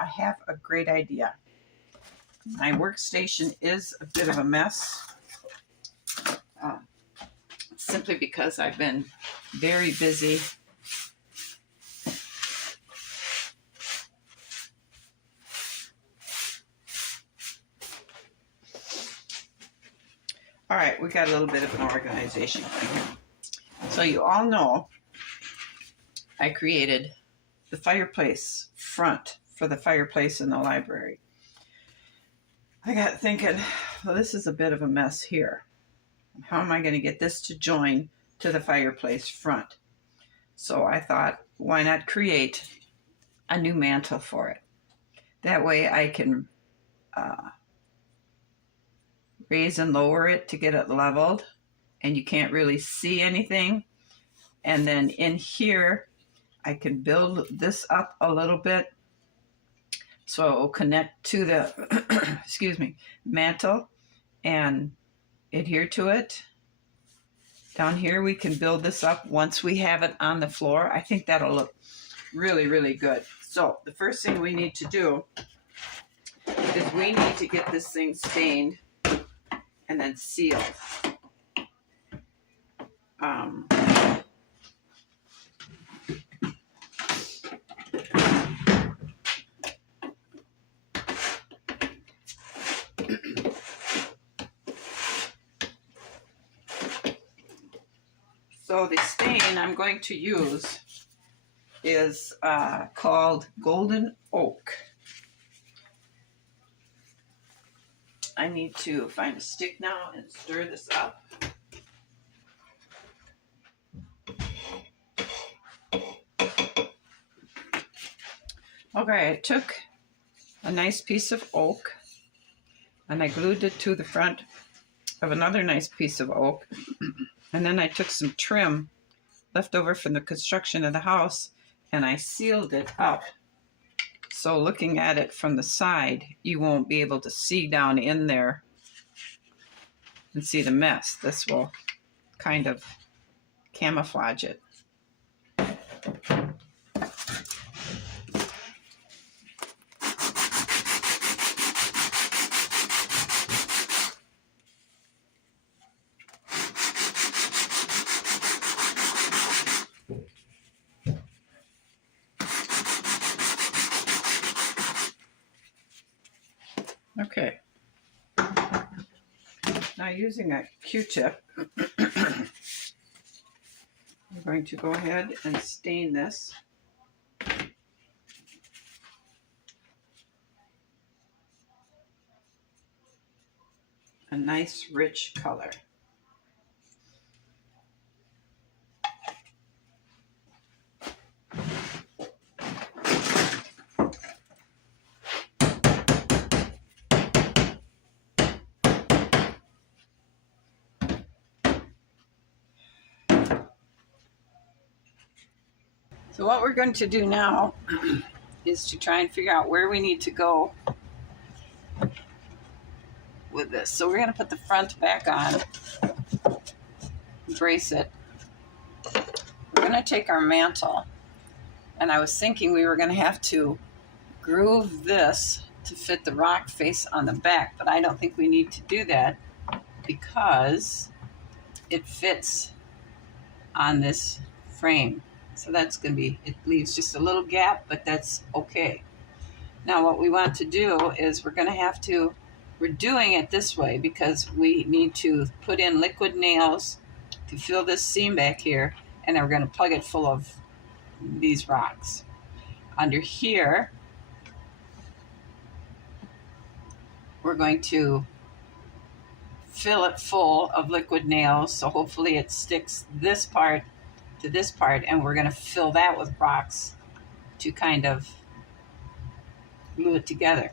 I have a great idea. My workstation is a bit of a mess, simply because I've been very busy. All right, we got a little bit of an organization thing. So you all know I created the fireplace front for the fireplace in the library. I got thinking, well, this is a bit of a mess here. How am I going to get this to join to the fireplace front? So I thought, why not create a new mantle for it? That way I can raise and lower it to get it leveled, and you can't really see anything. And then in here, I can build this up a little bit so it will connect to the excuse me, mantle and adhere to it. Down here, we can build this up once we have it on the floor. I think that'll look really, really good. So the first thing we need to do is we need to get this thing stained and then sealed. So the stain I'm going to use is called Golden Oak. I need to find a stick now and stir this up. Okay, I took a nice piece of oak and I glued it to the front of another nice piece of oak. And then I took some trim left over from the construction of the house and I sealed it up. So looking at it from the side, you won't be able to see down in there and see the mess. This will kind of camouflage it. Okay, now using a Q-tip, I'm going to go ahead and stain this. A nice rich color. So what we're going to do now is to try and figure out where we need to go with this. So we're going to put the front back on, brace it. We're going to take our mantle, and I was thinking we were going to have to groove this to fit the rock face on the back, but I don't think we need to do that because it fits on this frame. So that's going to be, it leaves just a little gap, but that's okay. Now what we want to do is we're doing it this way because we need to put in liquid nails to fill this seam back here, and then we're going to plug it full of these rocks. Under here, we're going to fill it full of liquid nails, so hopefully it sticks this part to this part, and we're going to fill that with rocks to kind of glue it together.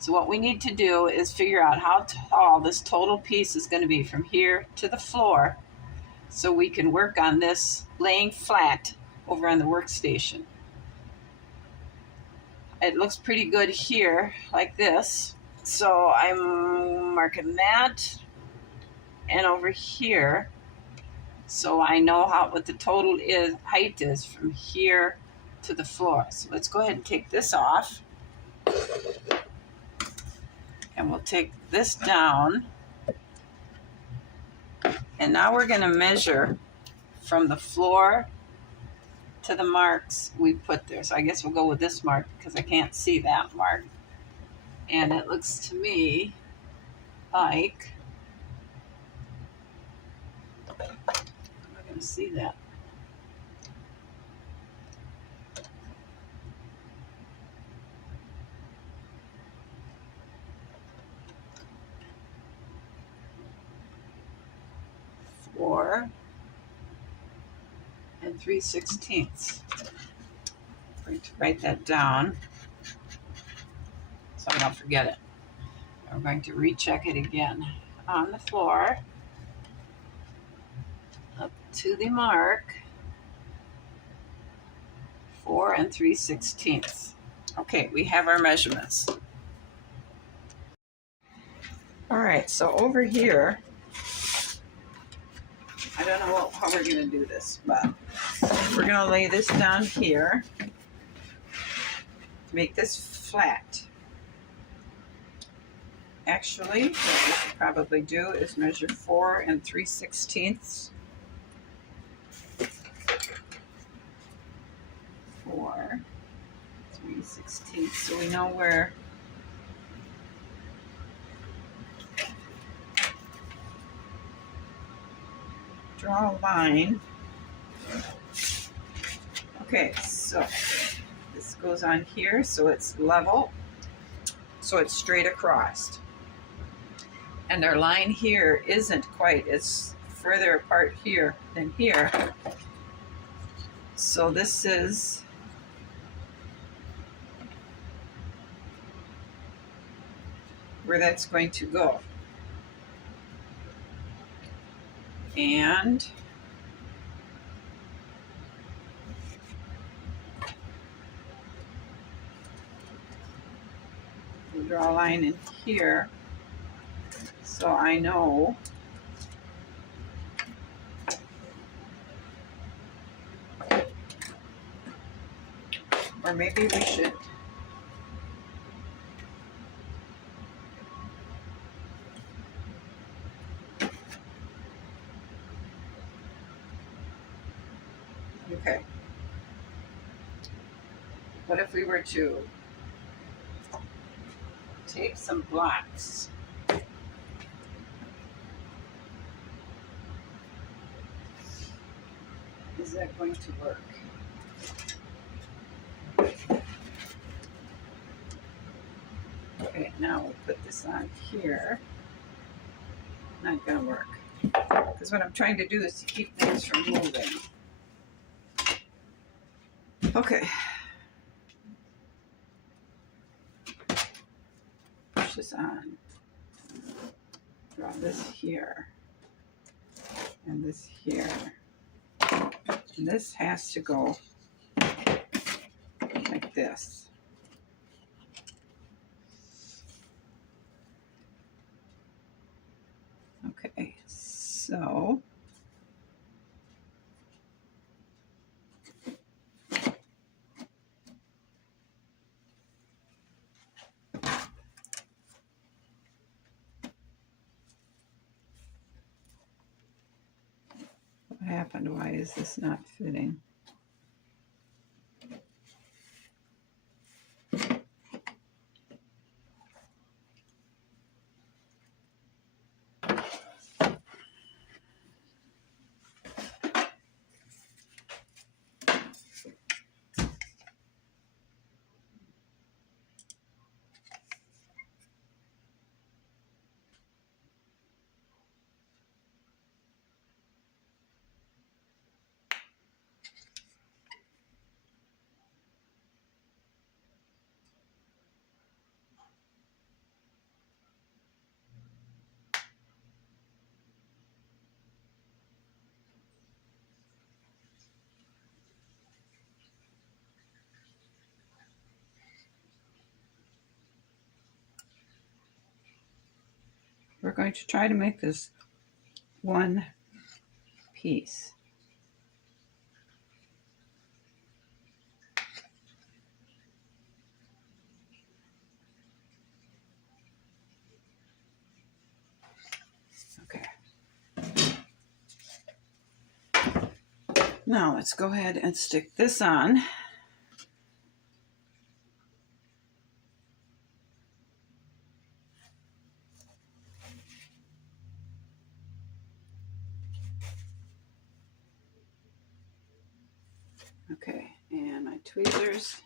So what we need to do is figure out how tall this total piece is going to be from here to the floor so we can work on this laying flat over on the workstation. It looks pretty good here like this, so I'm marking that and over here, so I know what the total height is from here to the floor. So let's go ahead and take this off. And we'll take this down. And now we're going to measure from the floor to the marks we put there. So I guess we'll go with this mark because I can't see that mark. And it looks to me like, I'm not going to see that. Four and 3/16. I'm going to write that down so I don't forget it. I'm going to recheck it again. On the floor, up to the mark, 4 and 3/16. Okay, we have our measurements. All right, so over here, I don't know how we're going to do this, but we're going to lay this down here to make this flat. Actually, what we should probably do is measure 4 and 3/16. 4, 3/16, so we know where draw a line. Okay, so this goes on here, so it's level, so it's straight across. And our line here isn't quite, it's further apart here than here. So this is where that's going to go. And we'll draw a line in here so I know or maybe we should okay. What if we were to take some blocks? Is that going to work? Okay, now we'll put this on here. Not gonna work. Because what I'm trying to do is to keep things from moving. Okay. Push this on. Draw this here. And this here. And this has to go like this. Okay, so what happened? Why is this not fitting? We're going to try to make this one piece. Now let's go ahead and stick this on. Okay, and my tweezers.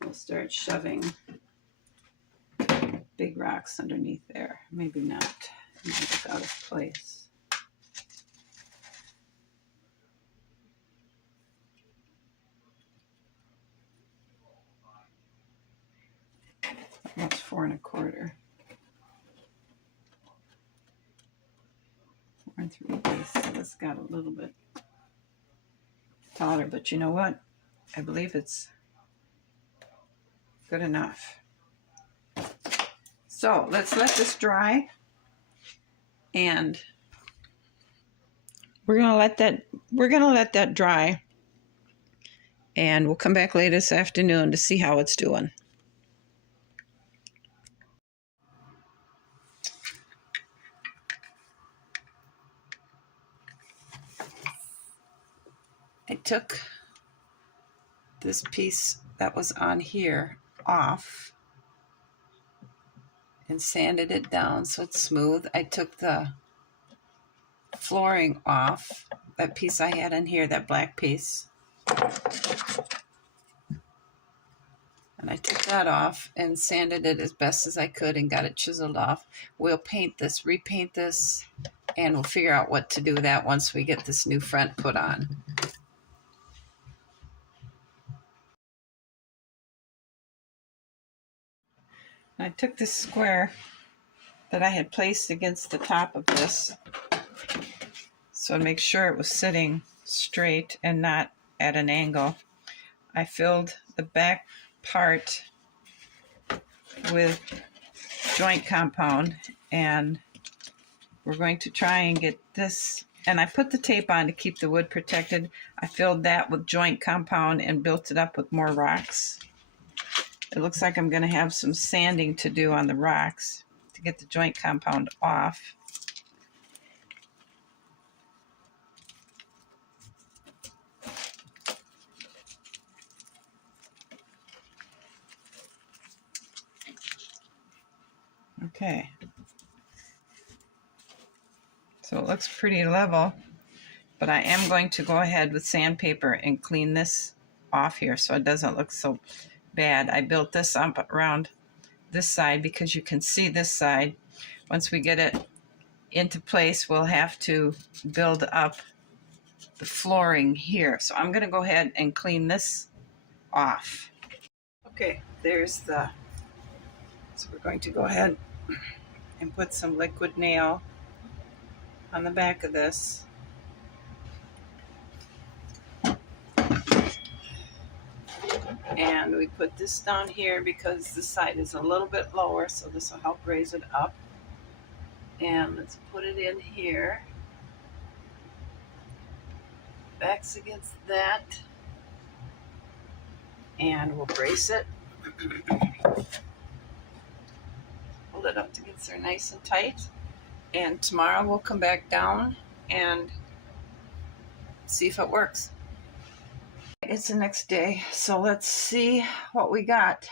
We'll start shoving big rocks underneath there. Maybe not. It might look out of place. That's 4 1/4. 4 3/8. So this got a little bit taller, but you know what? I believe it's good enough. So let's let this dry, and we're gonna let that dry, and we'll come back later this afternoon to see how it's doing. I took this piece that was on here off and sanded it down so it's smooth. I took the flooring off, that piece I had in here, that black piece. And I took that off and sanded it as best as I could and got it chiseled off. We'll paint this, repaint this, and we'll figure out what to do with that once we get this new front put on. I took this square that I had placed against the top of this, so to make sure it was sitting straight and not at an angle. I filled the back part with joint compound, and we're going to try and get this, and I put the tape on to keep the wood protected. I filled that with joint compound and built it up with more rocks. It looks like I'm going to have some sanding to do on the rocks to get the joint compound off. Okay. So it looks pretty level, but I am going to go ahead with sandpaper and clean this off here so it doesn't look so bad. I built this up around this side because you can see this side. Once we get it into place, we'll have to build up the flooring here. So I'm going to go ahead and clean this off. Okay, there's the, so we're going to go ahead and put some liquid nail on the back of this. And we put this down here because this side is a little bit lower, so this will help raise it up. And let's put it in here. Back's against that. And we'll brace it. Hold it up against there nice and tight. And tomorrow we'll come back down and see if it works. It's the next day, so let's see what we got.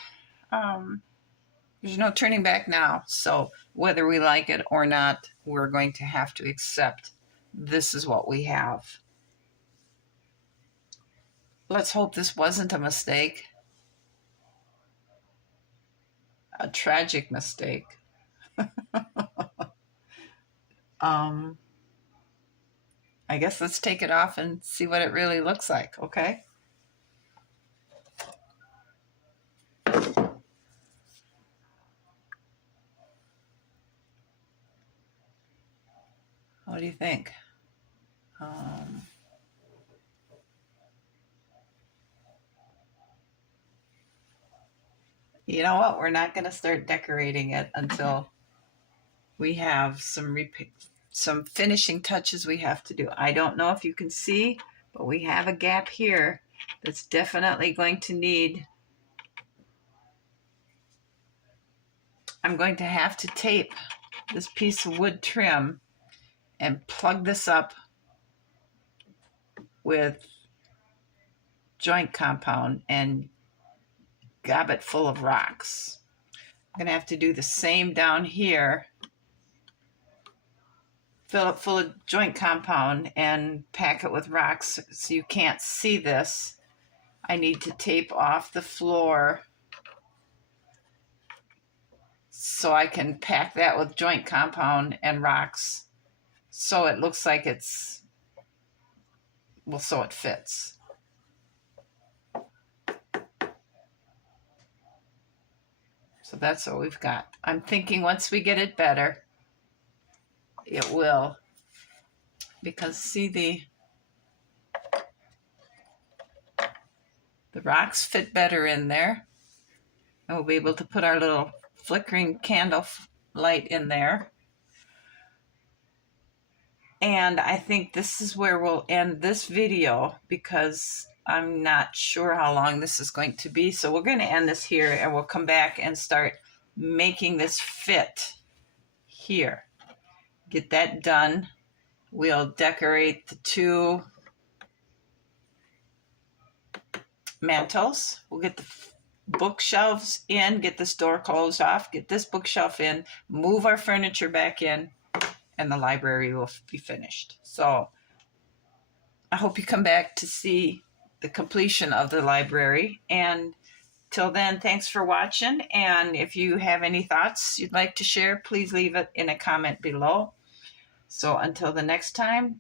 There's no turning back now, so whether we like it or not, we're going to have to accept this is what we have. Let's hope this wasn't a mistake. A tragic mistake. I guess let's take it off and see what it really looks like, okay? What do you think? You know what? We're not going to start decorating it until we have some finishing touches we have to do. I don't know if you can see, but we have a gap here that's definitely going to need, I'm going to have to tape this piece of wood trim and plug this up with joint compound and gob it full of rocks. I'm going to have to do the same down here. Fill it full of joint compound and pack it with rocks so you can't see this. I need to tape off the floor so I can pack that with joint compound and rocks so it looks like it's, well, so it fits. So that's what we've got. I'm thinking once we get it better, it will, because see the rocks fit better in there, and we'll be able to put our little flickering candle light in there. And I think this is where we'll end this video because I'm not sure how long this is going to be. So we're going to end this here, and we'll come back and start making this fit here. Get that done. We'll decorate the 2 mantles. We'll get the bookshelves in, get this door closed off, get this bookshelf in, move our furniture back in, and the library will be finished. So I hope you come back to see the completion of the library. And till then, thanks for watching. And if you have any thoughts you'd like to share, please leave it in a comment below. So until the next time,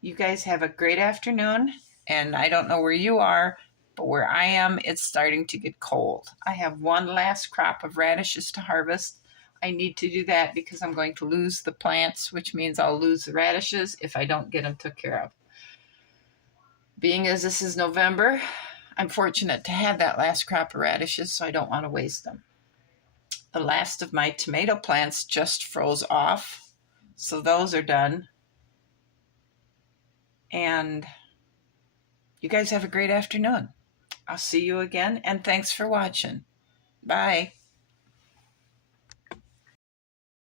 you guys have a great afternoon. And I don't know where you are, but where I am, it's starting to get cold. I have one last crop of radishes to harvest. I need to do that because I'm going to lose the plants, which means I'll lose the radishes if I don't get them took care of. Being as this is November, I'm fortunate to have that last crop of radishes, so I don't want to waste them. The last of my tomato plants just froze off, so those are done. And you guys have a great afternoon. I'll see you again, and thanks for watching. Bye.